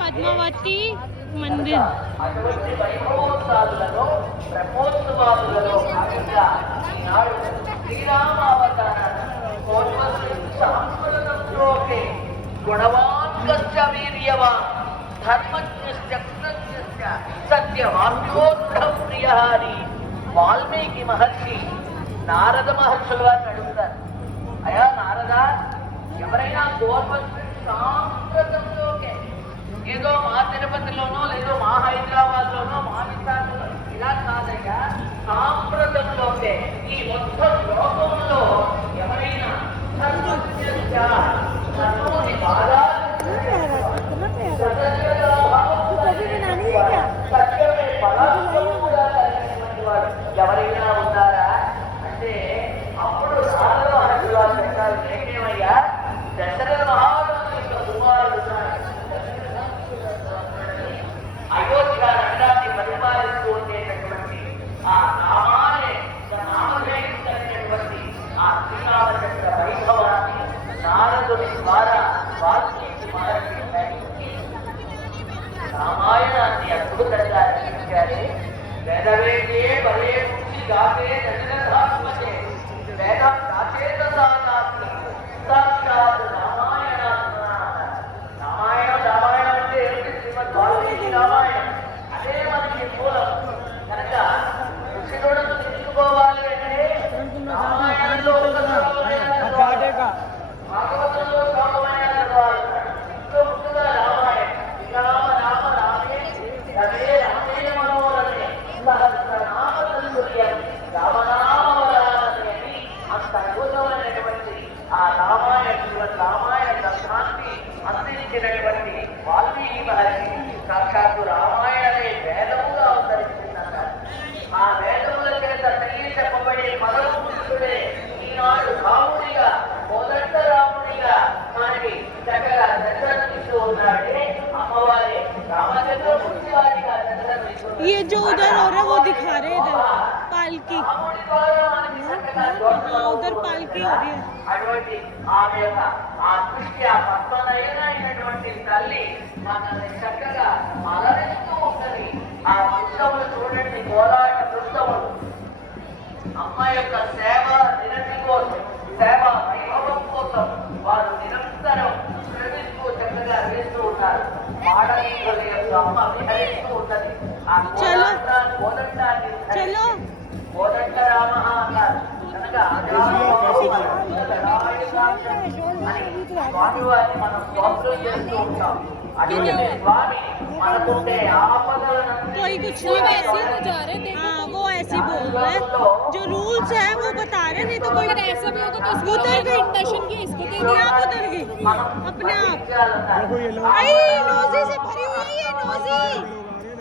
పద్మావతి మందిర్. అటువంటి వైభవోత్సవాలలో బ్రహ్మోత్సవాలలో భాగంగా ఈనాడు శ్రీరామావతారాన్ని సంస్కృతంలోకే గుణవాన్కశ్చ వీర్యవాన్ ధర్మజ్ఞశ్చ కృతజ్ఞశ్చ సత్యవాక్యో దృఢప్రియః అని వాల్మీకి మహర్షి నారద మహర్షులు వారిని అడుగుతారు. అయా నారద, ఎవరైనా సంస్కృతంలోకే ఏదో మా తిరుపతిలోనో లేదో మా హైదరాబాద్ లోనో మా విశాఖలో ఇలా కాదయ్యా, సాంప్రదంలోకే ఈ మొత్తం లోకంలో ఎవరైనా ధర్మముని బాగా సత్యమే బలాత్మకంగా కలిగినటువంటి వాడు ఎవరైనా ఉన్నారా అంటే అప్పుడు నారద మహర్షులు వారు చెప్పారు, ఏమయ్యా దశరథ మహారాజు యొక్క కుమారుడు అయోధ్య నగరాన్ని పరిపాలిస్తూ ఉండేటటువంటి ఆ నామధేయుడైనటువంటి ఆ శ్రీరామచంద్ర వైభవాన్ని నారదుని ద్వారా వాల్మీకి మహర్షి రామాయణాన్ని అద్భుతంగా రచించారే. వేదవేదే బలే ముక్తి గాతే దశరథాత్మకే వేద ప్రాచేత సాక్షాత్ రామాయణం అంటే ఏంటి? శ్రీమద్ వాల్మీకి రామాయణం అదే మనకి మూలం కనుక ఋషులను తెలుసుకోవాలి అంటే రామాయణంలో భాగవతంలో శ్లోకమైన చదవాలి. ఇంట్లో ముందుగా రామాయణం శ్రీరామ రామ రామే రమే రామే మనోరమే సహస్రనామ తల్లుర్యం రామనామవరామని అని అంత అద్భుతమైనటువంటి ఆ రామాయణ గ్రంథాన్ని అందించినటువంటి వాల్మీకి మహర్షి సాక్షాత్తు రామాయణమే వేదముగా అవతరించిందన్నారు. ఆ వేదముల చేత చెప్పబడే పరమపురుషుడే ఈనాడు రాముడిగా మొదట రాముడిగా మనకి చక్కగా దర్శనమిస్తూ ఉన్నాడే అమ్మవారి రామచంద్రమూర్తి వారిగా దర్శనమిస్తూ. ये जो उधर हो रहा है वो दिखा रहे इधर पालकी, उधर पालकी हो रही है. అటువంటి ఆమె యొక్క ఆ దృష్టి ఆ పద్మనయనైనటువంటి తల్లి మనల్ని చక్కగా అలరిస్తూ ఉంటుంది. ఆ దృశ్యములు చూడండి, కోలాట దృశ్యములు. అమ్మ యొక్క సేవ నిరతి కోసం, సేవ వైభవం కోసం వారు నిరంతరం శ్రమిస్తూ చక్కగా వేస్తూ ఉన్నారు. పాడనీయుల యొక్క అమ్మ విహరిస్తూ ఉన్నది. ఆ కోదండాన్ని కోదండ రామ అన్నారు కనుక స్వామివారిని మనం స్తోత్రం చేస్తూ ఉంటాం. అటువంటి స్వామి మనకుంటే कोई कुछ नहीं वैसे ही जा रहे थे. हाँ वो ऐसे ही बोल रहे हैं, जो रूल्स है वो बता रहे, नहीं तो कोई ऐसा भी होगा तो उतर गई दर्शन की, इसको दे दिया आप उतर गई अपने आप. आई नोजी से भरी हुई है ये नोजी.